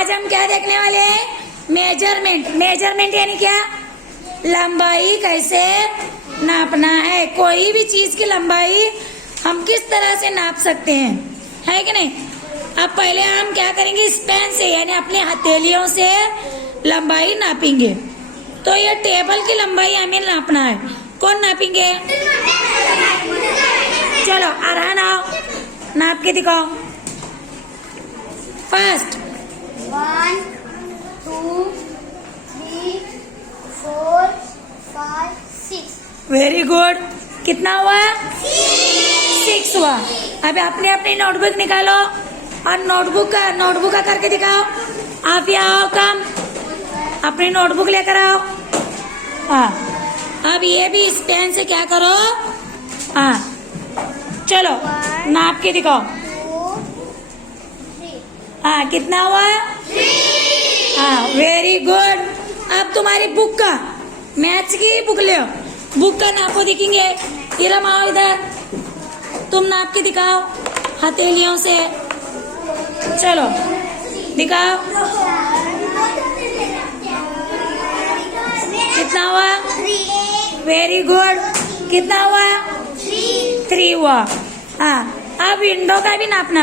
आज हम क्या देखने वाले हैं? मेजरमेंट। मेजरमेंट यानी क्या? लंबाई कैसे नापना है। कोई भी चीज की लंबाई हम किस तरह से नाप सकते हैं, है कि नहीं। अब पहले हम क्या करेंगे? स्पेन से यानी अपने हथेलियों से लंबाई नापेंगे। तो ये टेबल की लंबाई हमें नापना है। कौन नापेंगे? चलो अरहान आओ, नाप के दिखाओ। फर्स्ट 1 2 3 4 5 6। Very good. कितना हुआ? 6 हुआ। अब आपने अपनी नोटबुक निकालो और नोटबुक का करके दिखाओ। आप यहाँ आओ, कम अपनी नोटबुक लेकर आओ। हाँ, अब ये भी इस पेन से क्या करो? हाँ, चलो नाप के दिखाओ। 2 3। हाँ, कितना हुआ? 3। हाँ, वेरी गुड। अब तुम्हारी बुक का, मैथ्स की बुक ले, बुक का नापो दिखेंगे। इरम आओ इधर, तुम नाप के दिखाओ हथेलियों से। चलो दिखाओ, कितना हुआ? 3। Very good. कितना हुआ? 3 हुआ। हाँ, अब विंडो का भी नापना।